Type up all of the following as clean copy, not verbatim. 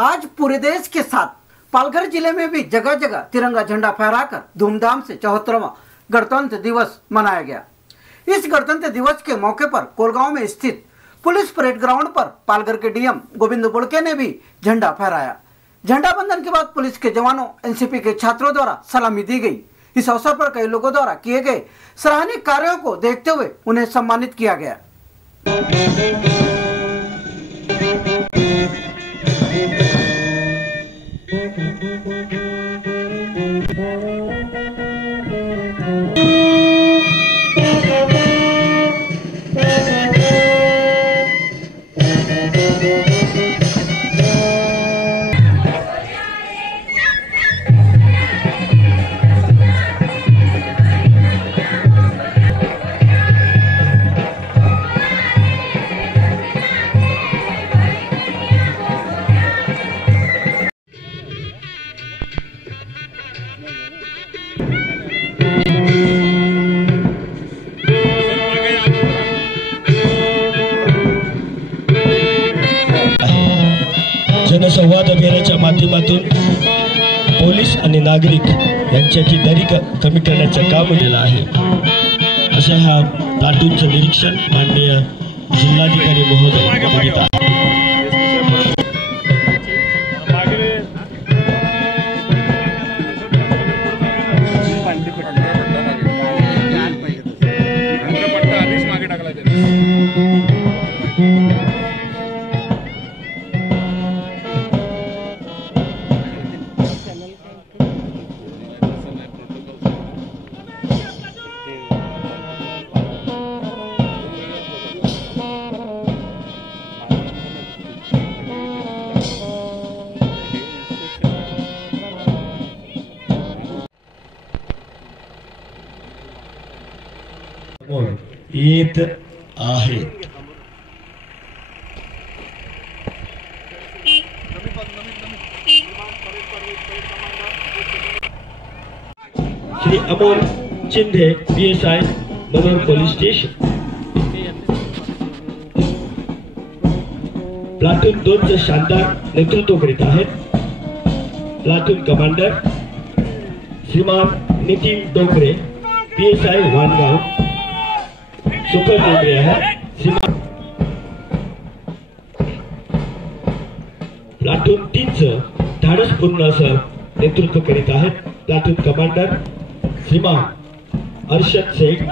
आज पूरे देश के साथ पालघर जिले में भी जगह जगह तिरंगा झंडा फहराकर धूमधाम से 74वां गणतंत्र दिवस मनाया गया। इस गणतंत्र दिवस के मौके पर कोलगांव में स्थित पुलिस परेड ग्राउंड पर पालघर के डीएम गोविंद बुड़के ने भी झंडा फहराया। झंडा बंधन के बाद पुलिस के जवानों, एनसीपी के छात्रों द्वारा सलामी दी गई। इस अवसर पर कई लोगों द्वारा किए गए सराहनीय कार्यों को देखते हुए उन्हें सम्मानित किया गया। जनसंवाद अभियानाच्या माध्यमातून पोलीस आणि नागरिक यांच्याची दरी कमी करण्याचं काम केलं आहे, असे हा प्लाटूनचं निरीक्षण माननीय जिल्हाधिकारी महोदय करीत आहेत। येत आहेत। श्री अमोल चिंधे पीएसआय मनोर पोलीस स्टेशन। प्लाटून 2 चे शानदार नेतृत्व करीत आहेत। प्लाटून कमांडर श्रीमान नितीन डोंगरे पीएसआय वानगाव सुपर डोंगरे है। प्लाटून 3 चं धाडसपूर्ण असं नेतृत्व करीत आहेत। प्लाटून कमांडर श्रीमान अर्षद शेख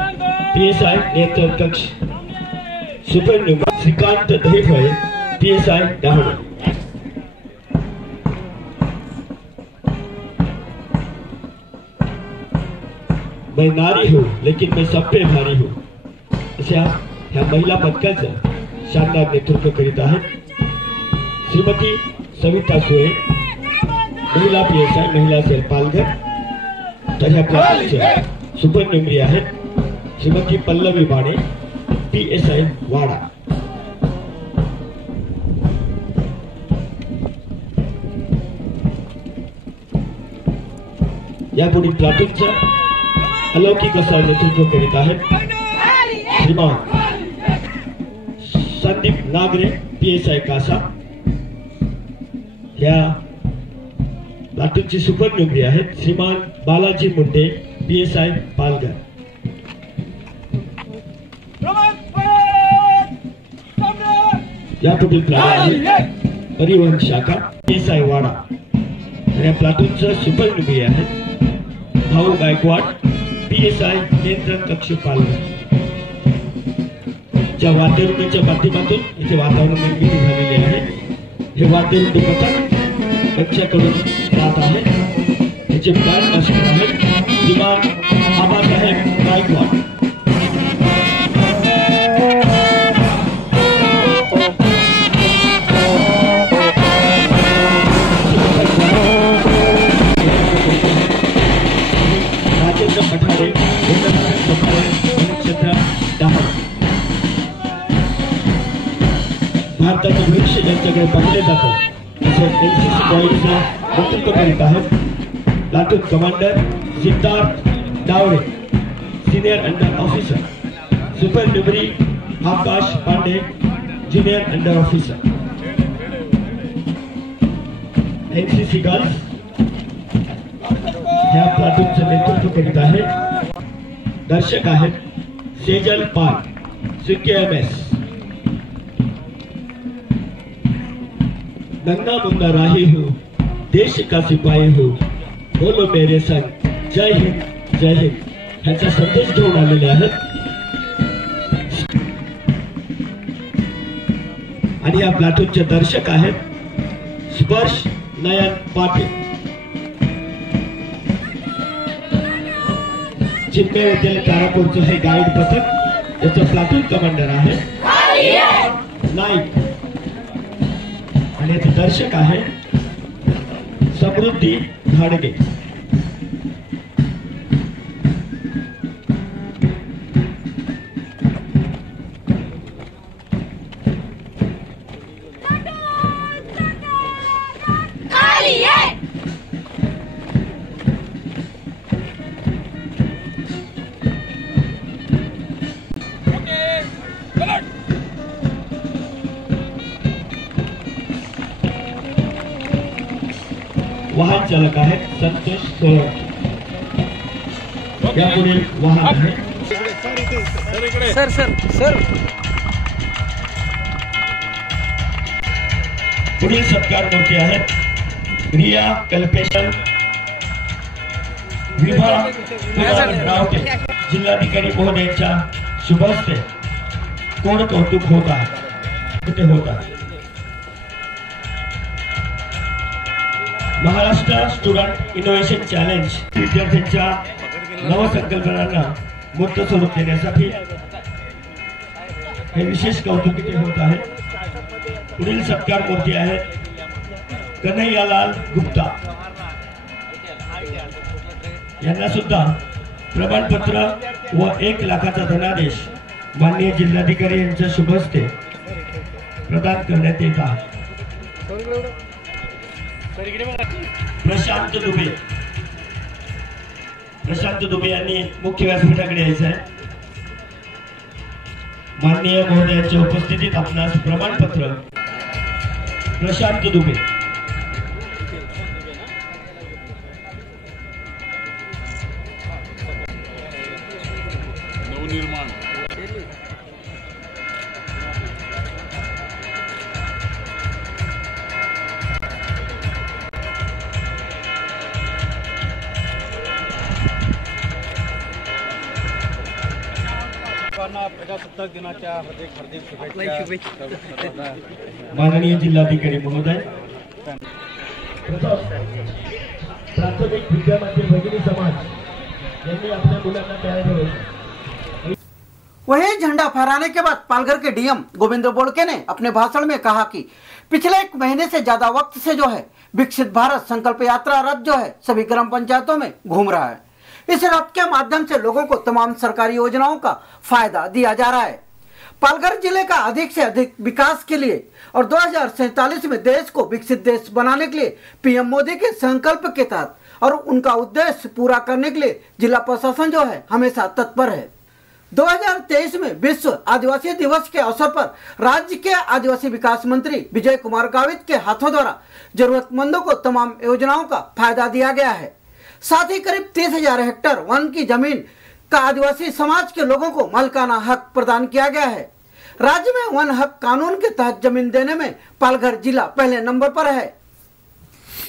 पीएसआय नियंत्रण कक्ष सुपर न्यूमर श्रीकांत दहिफळे पीएसआय डहाणू। मैं नारी हूँ लेकिन मैं सब पे भारी हूँ अशा ह्या महिला पथकाचं शानदार नेतृत्व करीत आहेत। श्रीमती सविता सुळे महिला पीएसआय महिला सेल पालघर। तर ह्या प्लाटूनचे सुपर न्यूमरी आहेत श्रीमती पल्लवी बाणे पीएसआय वाडा। यापुढे प्लाटूनचं अलौकिक असं नेतृत्व करीत आहेत श्रीमान संदीप नागरे पीएसआय कासा। या प्लाटूनची सुपर न्यूमरी आहेत श्रीमान बालाजी मुंडे पीएसआय पालघर। यापुढील प्लाटून आहे परिवहन शाखा पीएसआय वाडा। या प्लाटूनचं सुपर न्यूमरी आहेत भाऊ गायकवाड पीएसआय नियंत्रण कक्ष पालघर। ज्या वाद्यवृंदीच्या माध्यमातून इथे वातावरण निर्मिती झालेली आहे, हे वाद्यवृंदी पथक बच्च्याकडून जात आहे। ह्याचे ब्रँड मास्टर आहेत श्रीमान आबासाहेब गायकवाड। राजेंद्र पठारे क्षेत्र डहाणू। भारताचं भविष्य ज्यांच्याकडे पाहिले जातं असे एनसीसी बॉईजचं नेतृत्व करीत आहेत platoon commander Siddharth Daware senior under officer. Supernumerary Akash Pandey junior under officer. NCC girls ह्या प्लाटूनचं नेतृत्व करीत आहे. दर्शक आहेत सेजल पाल CKMS. नन्ना मुन्ना राही हूँ, देश का सिपाही हूँ, बोलो मेरे संग जय हिंद जय हिंद ह्याचा संदेश घेऊन आलेले आहेत. आणि या प्लाटूनचे दर्शक आहेत स्पर्श नयन पाटील. चिन्मय येथील तारापूरचं हे गाईड पथक याचं प्लाटून कमांडर आहे नाईक. आणि याचे दर्शक आहे समृद्धी घाडगे. वाहन चालक आहेत संतोष सोळंकी. यापुढील वाहन आहे पुढील सत्कार मूर्ती आहेत रिया कल्पेशन विभा रावते. जिल्हाधिकारी महोदयांच्या शुभ हस्ते कोण कौतुक होत आहे. महाराष्ट्र स्टुडंट इनोव्हेशन चॅलेंज विद्यार्थ्यांच्या नवसंकल्पनांना मूर्त स्वरूप देण्यासाठी हे विशेष कौतुक इथे होत आहे. पुढील सत्कार मूर्ती आहेत कन्हैयालाल गुप्ता. यांना सुद्धा प्रमाणपत्र व 1 लाखाचा धनादेश माननीय जिल्हाधिकारी यांच्या शुभ हस्ते प्रदान करण्यात येत आहे. प्रशांत दुबे यांनी मुख्य व्यासपीठाकडे यायचं आहे. माननीय महोदयांच्या उपस्थितीत आपणास प्रमाणपत्र प्रशांत दुबे. नवनिर्माण प्रजासत्ताक दिनाच्या हार्दिक शुभेच्छा. माननीय जिल्हाधिकारी महोदय. प्राथमिक विद्यामंदिर भगिनी समाज यांनी अपने मुलांना तैयार. वहीं झंडा फहराने के बाद पालघर के डीएम गोविंद बोड़के ने अपने भाषण में कहा कि पिछले 1 महीने से ज्यादा वक्त से जो है विकसित भारत संकल्प यात्रा रथ जो है सभी ग्राम पंचायतों में घूम रहा है. इस रथ के माध्यम से लोगों को तमाम सरकारी योजनाओं का फायदा दिया जा रहा है. पालघर जिले का अधिक से अधिक विकास के लिए और 2047 में देश को विकसित देश बनाने के लिए पीएम मोदी के संकल्प के तहत और उनका उद्देश्य पूरा करने के लिए जिला प्रशासन जो है हमेशा तत्पर है. 2023 में विश्व आदिवासी दिवस के अवसर पर राज्य के आदिवासी विकास मंत्री विजय कुमार गावित के हाथों द्वारा जरूरतमंदों को तमाम योजनाओं का फायदा दिया गया है. साथ ही करीब 30,000 हेक्टेयर वन की जमीन का आदिवासी समाज के लोगों को मालिकाना हक प्रदान किया गया है. राज्य में वन हक कानून के तहत जमीन देने में पालघर जिला पहले नंबर पर है.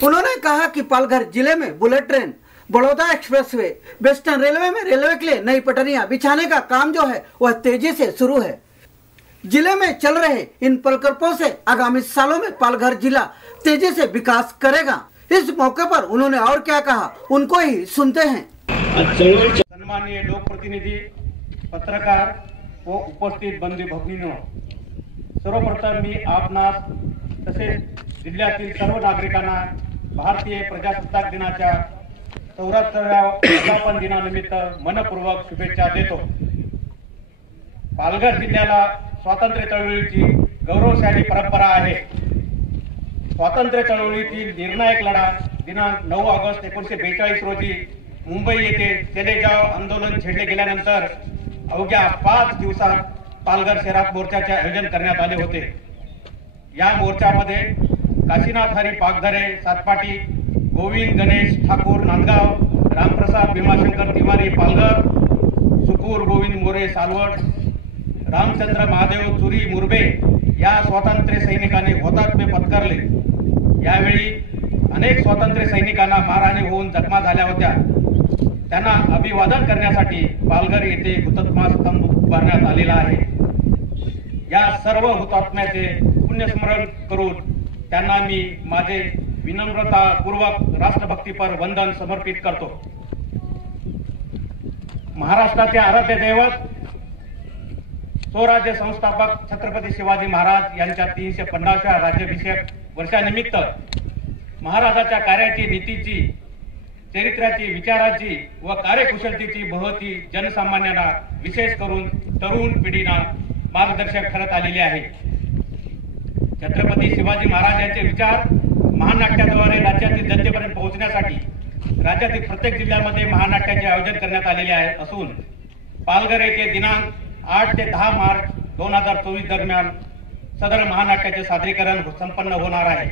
उन्होंने कहा कि पालघर जिले में bullet train, Baroda expressway, western railway में रेलवे के लिए नई पटरियां बिछाने का काम जो है वह तेजी से शुरू है. जिले में चल रहे इन प्रकल्पों से आगामी सालों में पालघर जिला तेजी से विकास करेगा. इस मौके पर उन्होंने और क्या कहा उनको ही सुनते हैं. सन्माननीय लोकप्रतिनिधी, पत्रकार व उपस्थित बंधू भगिनींनो, सर्वप्रथम मी आपणास तसेच जिल्ह्यातील सर्व नागरिकांना भारतीय प्रजासत्ताक दिनाच्या 74व्या वर्धापन दिनानिमित्त मनपूर्वक शुभेच्छा देतो. पालघर जिल्ह्याला स्वातंत्र्य चळवळीची गौरवशाली परंपरा आहे. स्वातंत्र्य चळवळीतील निर्णायक लढा दिनांक 9 ऑगस्ट 1942 रोजी मुंबई येथे चले जाव आंदोलन छेडले गेल्यानंतर अवघ्या 5 दिवसात पालघर शहरात मोर्चाचे आयोजन करण्यात आले होते. या मोर्चामध्ये काशीनाथ हरी पागधरे सातपाटी, गोविंद गणेश ठाकूर नांदगाव, रामप्रसाद भीमाशंकर तिवारी पालघर, सुकूर गोविंद मोरे सालवड, रामचंद्र महादेव चुरी मुरबे या स्वातंत्र्य सैनिकांनी हुतात्मे पत्करले। यावेळी अनेक स्वातंत्र्य सैनिकांना मारहाणी होऊन जखमा झाल्या होत्या। त्यांना अभिवादन करण्यासाठी पालघर येथे हुतात्मा स्तंभ उभारण्यात आलेला आहे। या सर्व हुतात्म्याचे पुण्यस्मरण करून त्यांना मी माझे विनम्रतापूर्वक राष्ट्रभक्तीपर वंदन समर्पित करतो। महाराष्ट्राचे आराध्य दैवत स्वराज्य संस्थापक छत्रपती शिवाजी महाराज यांच्या 350व्या राज्याभिषेक वर्षानिमित्त महाराजाच्या कार्याची, नीतीची, चरित्राची, विचाराची व कार्यकुशलतेची महती जनसामान्यांना, विशेष करून तरुण पिढीला मार्गदर्शक ठरत आलेली आहे। छत्रपती शिवाजी महाराज यांचे विचार महानाट्याद्वारे राज्यातील जनतेपर्यंत पोहोचण्यासाठी राज्यातील प्रत्येक जिल्ह्यामध्ये महानाट्याचे आयोजन करण्यात आलेले आहे असून पालघर येथे दिनांक 8 ते 10 मार्च 2024 दरम्यान सदर महानाट्याचे सादरीकरण संपन्न होणार आहे।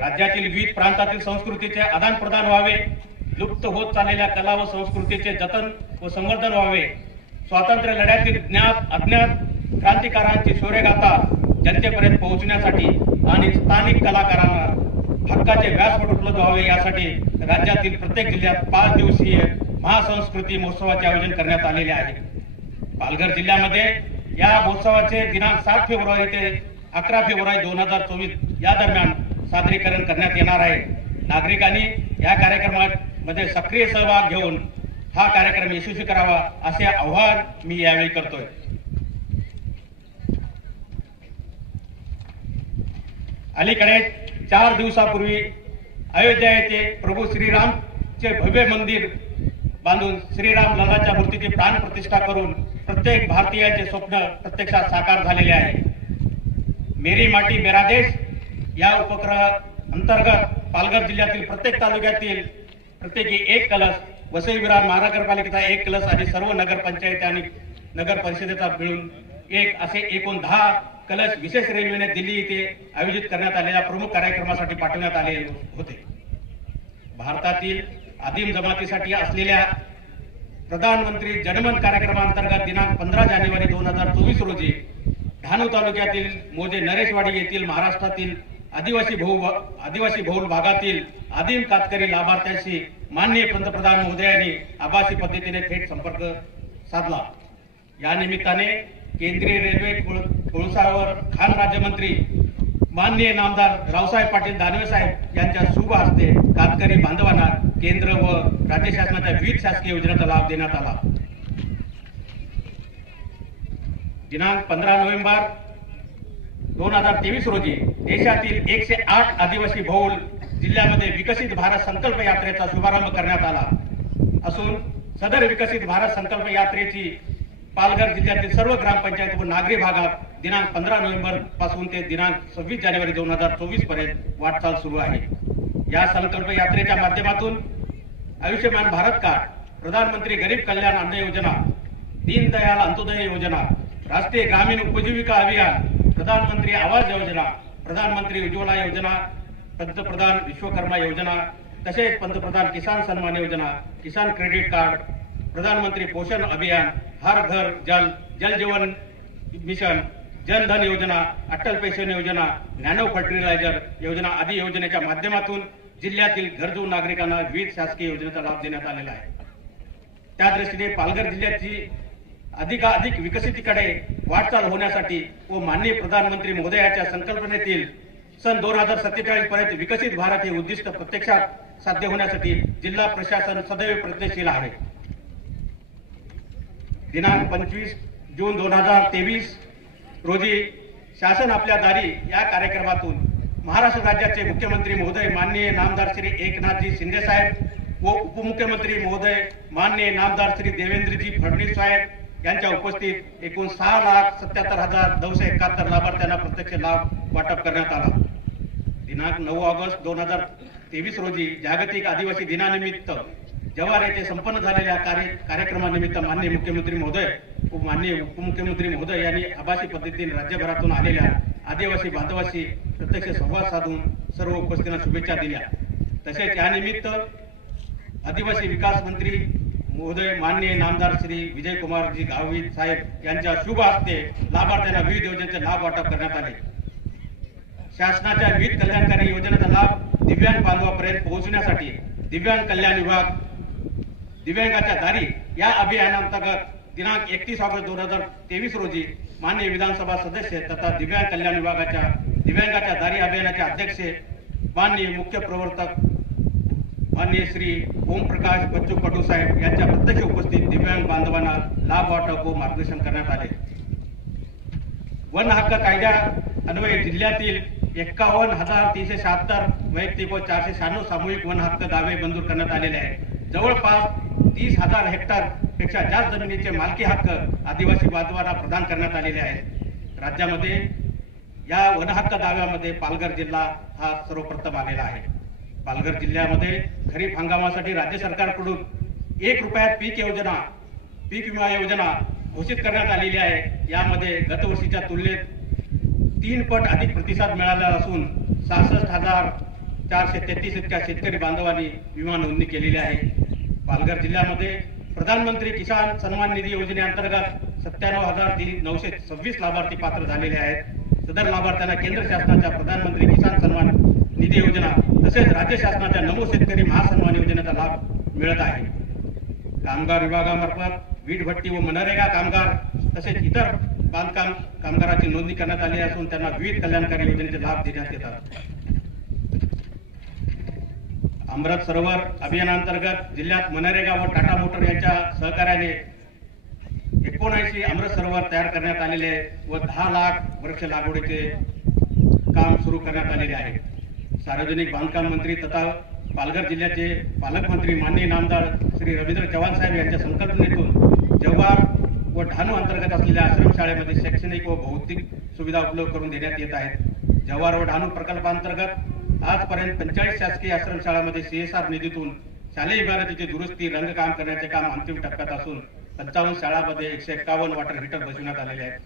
राज्यातील विविध प्रांतातील संस्कृतीचे आदान प्रदान व्हावे, लुप्त होत चाललेल्या कला व संस्कृतीचे जतन व संवर्धन व्हावे, स्वातंत्र्य लढ्यातील ज्ञात अज्ञात क्रांतिकारांची शौर्यगाथा जनतेपर्यंत पोहोचण्यासाठी आणि स्थानिक कलाकारांना हक्काचे व्यासपीठ उपलब्ध व्हावे यासाठी राज्यातील प्रत्येक जिल्ह्यात 5 दिवसीय महासंस्कृती महोत्सवाचे आयोजन करण्यात आलेले आहे। पालघर जिल्ह्यामध्ये या महोत्सवाचे दिनांक 7 फेब्रुवारी ते 11 फेब्रुवारी 2024 या दरम्यान सादरीकरण करण्यात येणार आहे। नागरिकांनी या कार्यक्रमामध्ये सक्रिय सहभाग घेऊन हा कार्यक्रम यशस्वी करावा असे आवाहन मी यावेळी करतोय। अलीकडे 4 दिवसापूर्वी अयोध्या येथे प्रभू श्रीरामचे भव्य मंदिर बांधून श्रीराम लल्लाच्या मूर्तीची प्राण प्रतिष्ठा करून प्रत्येक भारतीयाचे स्वप्न प्रत्यक्षात साकार झालेले आहे। मेरी माटी मेरा देश या उपक्रम अंतर्गत पालघर जिल्ह्यातील प्रत्येक तालुक्यातील प्रत्येकी 1 कलश, वसई विरार महानगरपालिकेचा 1 कलश आणि सर्व नगरपंचायत आणि नगर परिषदेचा मिळून 1 असे एकूण 10 कलश विशेष रेल्वेने दिल्ली येथे आयोजित करण्यात आलेल्या प्रमुख कार्यक्रमासाठी पाठवण्यात आले होते। भारतातील आदिम जमातीसाठी असलेल्या प्रधानमंत्री जनमन कार्यक्रमांतर्गत दिनांक 15 जानेवारी 2024 रोजी डहाणू तालुक्यातील मोजे नरेशवाडी येथील महाराष्ट्रातील आदिवासी बहुल भागातील आदिम कातकरी लाभार्थ्यांशी माननीय पंतप्रधान महोदयांनी आभासी पद्धतीने थेट संपर्क साधला। या निमित्ताने केंद्रीय रेल्वे कोळसावर खान राज्यमंत्री माननीय नामदार रावसाहेब पाटील दानवे साहेब यांच्या शुभ हस्ते कातकरी बांधवांना केंद्र व राज्य शासनाच्या विविध शासकीय योजनांचा लाभ देण्यात आला। दिनांक 15 नोव्हेंबर 2023 रोजी देशातील 108 आदिवासी बहुल जिल्ह्यामध्ये विकसित भारत संकल्प यात्रेचा शुभारंभ करण्यात आला असून सदर विकसित भारत संकल्प यात्रेची पालघर जिल्ह्यातील सर्व ग्रामपंचायत व नागरी भागात दिनांक 15 नोव्हेंबर पासून ते दिनांक 26 जानेवारी 2024 पर्यंत वाटचाल सुरू आहे। या संकल्प यात्रेच्या माध्यमातून आयुष्यमान भारत कार्ड, प्रधानमंत्री गरीब कल्याण अन्न योजना, दीनदयाल अंत्योदय योजना, राष्ट्रीय ग्रामीण उपजीविका अभियान, प्रधानमंत्री आवास योजना, प्रधानमंत्री उज्ज्वला योजना, पंतप्रधान विश्वकर्मा योजना, तसेच पंतप्रधान किसान सन्मान योजना, किसान क्रेडिट कार्ड, प्रधानमंत्री पोषण अभियान, हर घर जल जीवन मिशन, जन धन योजना, अटल पेन्शन योजना, नॅनो फर्टिलायझर योजना आदी योजनेच्या माध्यमातून जिल्ह्यातील गरजू नागरिकांना विविध शासकीय योजनेचा लाभ देण्यात आलेला आहे। त्या दृष्टीने पालघर जिल्ह्याची अधिकाधिक विकसितीकडे वाटचाल होण्यासाठी व माननीय प्रधानमंत्री महोदयाच्या संकल्पनेतील सन 2047 पर्यंत विकसित भारत हे उद्दिष्ट प्रत्यक्षात साध्य होण्यासाठी जिल्हा प्रशासन सदैव प्रयत्नशील आहे। दिनांक 25 जून 2023 रोजी शासन आपल्या दारी या कार्यक्रमातून महाराष्ट्र राज्याचे मुख्यमंत्री महोदय माननीय नामदार श्री एकनाथजी शिंदे साहेब व उपमुख्यमंत्री महोदय माननीय नामदार श्री देवेंद्रजी फडणवीस साहेब यांच्या उपस्थित एकूण 6,77,971 लाभार्थ्यांना प्रत्यक्ष लाभ वाटप करण्यात आला। दिनांक 9 ऑगस्ट 2023 रोजी जागतिक आदिवासी दिनानिमित्त जव्हार येथे संपन्न झालेल्या कार्यक्रमानिमित्त माननीय मुख्यमंत्री महोदय व माननीय उपमुख्यमंत्री महोदय यांनी आभासी पद्धतीने राज्यभरातून आलेल्या आदिवासी बांधवांशी प्रत्यक्ष संवाद साधून सर्व उपस्थितांना शुभेच्छा दिल्या। तसेच यानिमित्त आदिवासी विकास मंत्री महोदय माननीय नामदार श्री विजयकुमारजी गावित साहेब यांच्या शुभ हस्ते लाभार्थ्यांना विविध योजनेचे लाभ वाटप करण्यात आले। शासनाच्या विविध कल्याणकारी योजनेचा लाभ दिव्यांग बांधवांपर्यंत पोहोचण्यासाठी दिव्यांग कल्याण विभाग दिव्यांगाच्या दारी या अभियानांतर्गत दिनांक 31 ऑगस्ट 2023 रोजी माननीय विधानसभा सदस्य तथा दिव्यांग कल्याण विभागाच्या दिव्यांगाच्या दारी अभियानाचे अध्यक्ष माननीय मुख्य प्रवर्तक माननीय श्री ओमप्रकाश बच्चू कडू साहेब यांच्या प्रत्यक्ष उपस्थित दिव्यांग बांधवांना लाभ वाटप व मार्गदर्शन करण्यात आले। वन हक्क कायद्या अन्वये जिल्ह्यातील 51,376 वैयक्तिक व 496 सामूहिक वन हक्क दावे मंजूर करण्यात आलेले आहेत। जवळपास 30,000 हेक्टर पेक्षा जास्त जमिनीचे मालकी हक्क आदिवासी बांधवांना प्रदान करण्यात आलेले आहेत। राज्यामध्ये या वन हक्क दाव्यामध्ये पालघर जिल्हा हा सर्वप्रथम आलेला आहे। पालघर जिल्ह्यामध्ये खरीप हंगामासाठी राज्य सरकारकडून 1 रुपयात पीक विमा योजना घोषित करण्यात आलेली आहे। यामध्ये गतवर्षीच्या तुलनेत 3 पट अधिक प्रतिसाद मिळाला असून 66,433 इतक्या शेतकरी बांधवांनी विमा नोंदणी केलेली आहे। पालघर जिल्ह्यामध्ये प्रधानमंत्री किसान सन्मान निधी योजनेअंतर्गत 97,926 लाभार्थी पात्र झालेले आहेत। सदर लाभार्थ्यांना केंद्र शासनाच्या प्रधानमंत्री किसान सन्मान निधी योजना तसेच राज्य शासनाच्या नमो शेतकरी महासन्मान योजनेचा लाभ मिळत आहे। कामगार विभागामार्फत वीट भट्टी व मनरेगा कामगार तसेच इतर बांधकाम कामगारांची नोंदणी करण्यात आली असून त्यांना विविध कल्याणकारी योजनेचे लाभ देण्यात येतात। अमृत सरोवर अभियानांतर्गत जिल्ह्यात मनरेगा व टाटा मोटर यांच्या सहकार्याने 79 अमृत सरोवर तयार करण्यात आलेले व 10 लाख वृक्ष लागवडीचे काम सुरू करण्यात आलेले आहे। सार्वजनिक बांधकाम मंत्री तथा पालघर जिल्ह्याचे पालकमंत्री माननीय नामदार श्री रवींद्र चव्हाण साहेब यांच्या संकल्पनेतून जव्हार व डहाणू अंतर्गत असलेल्या आश्रमशाळेमध्ये शैक्षणिक व भौतिक सुविधा उपलब्ध करून देण्यात येत आहेत। जव्हार व डहाणू प्रकल्पांतर्गत आजपर्यंत 45 शासकीय आश्रमशाळांमध्ये CSR निधीतून शालेय इमारतीची दुरुस्ती रंगकाम करण्याचे काम अंतिम टप्प्यात असून 55 शाळांमध्ये 151 वॉटर हीटर बसवण्यात आलेले आहेत।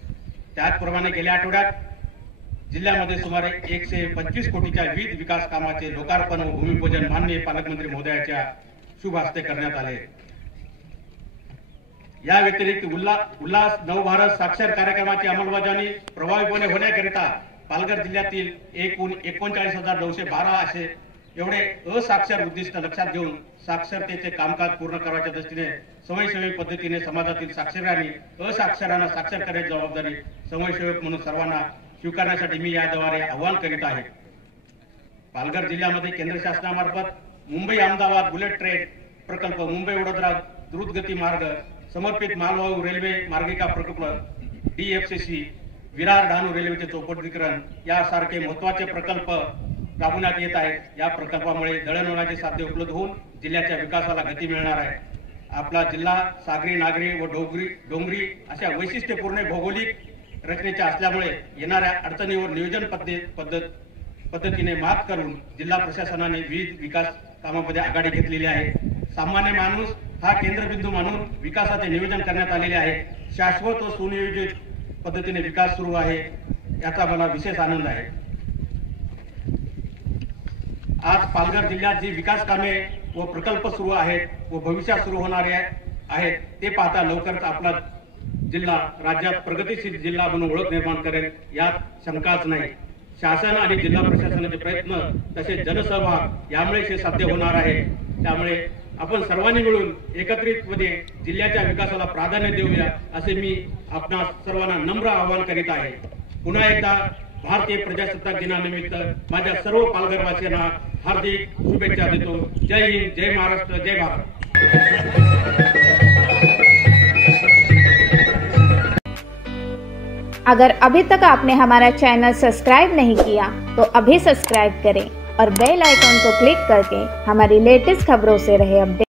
त्याचप्रमाणे गेल्या आठवड्यात जिल्ह्यामध्ये सुमारे 125 कोटीच्या विविध विकास कामाचे लोकार्पण व भूमिपूजन माननीय पालकमंत्री महोदयाच्या शुभ हस्ते करण्यात आले। या व्यतिरिक्त उल्हास नवभारत साक्षर कार्यक्रमाची अंमलबजावणी प्रभावीपणे होण्याकरिता पालघर जिल्ह्यातील एकूण 39,912 असे एवढे असाक्षर उद्दिष्ट लक्षात घेऊन साक्षरतेचे कामकाज पूर्ण करण्याच्या दृष्टीने स्वयंसेवी पद्धतीने समाजातील साक्षरांनी असाक्षरांना साक्षर करण्याची जबाबदारी स्वयंसेवक म्हणून सर्वांना स्वीकारण्यासाठी मी याद्वारे आवाहन करीत आहे। पालघर जिल्ह्यामध्ये केंद्र शासनामार्फत मुंबई अहमदाबाद बुलेट ट्रेन प्रकल्प, मुंबई वडोदरा द्रुतगती मार्ग, समर्पित मालवाहू रेल्वे मार्गिका प्रकल्प, DFCC, विरार डहाणू रेल्वेचे चौपदरीकरण यासारखे महत्वाचे प्रकल्प राबवण्यात येत आहेत। या प्रकल्पामुळे दळणवळणाचे साधने उपलब्ध होऊन जिल्ह्याच्या विकासाला गती मिळणार आहे। आपला जिल्हा सागरी, नागरी व डोंगरी अशा वैशिष्ट्यपूर्ण भौगोलिक रचनेच्या असल्यामुळे येणाऱ्या अडचणीवर नियोजन पद्धतीने मात करून जिल्हा प्रशासनाने विविध विकास कामांमध्ये आघाडी घेतलेली आहे। सामान्य माणूस हा केंद्रबिंदू मानून विकासाचे नियोजन करण्यात आलेले आहे। शाश्वत व सुनियोजित पद्धतीने विकास सुरू आहे, याचा मला विशेष आनंद आहे। आज पालघर जिल्ह्यात जी विकास कामे व प्रकल्प सुरू आहेत व भविष्यात सुरू होणारे आहेत ते पाहता लवकरच आपला जिल्हा राज्यात प्रगतीशील जिल्हा म्हणून ओळख निर्माण करेल यात शंकाच नाही। शासन आणि जिल्हा प्रशासनाचे प्रयत्न तसेच जनसहभाग यामुळे हे साध्य होणार आहे। त्यामुळे आपण सर्वांनी मिळून एकत्रितपणे जिल्ह्याच्या विकासाला प्राधान्य देऊया असे मी आपणा सर्वांना नम्र आवाहन करीत आहे। पुन्हा एकदा भारतीय प्रजासत्ताक दिनानिमित्त माझ्या सर्व पालघरवासियांना हार्दिक शुभेच्छा देतो। जय हिंद, जय महाराष्ट्र, जय भारत। अगर अभी तक आपने हमारा चैनल सब्सक्राइब नहीं किया तो अभी सब्सक्राइब करें और बेल आइकन को क्लिक करके हमारी लेटेस्ट खबरों से रहे अपडेट।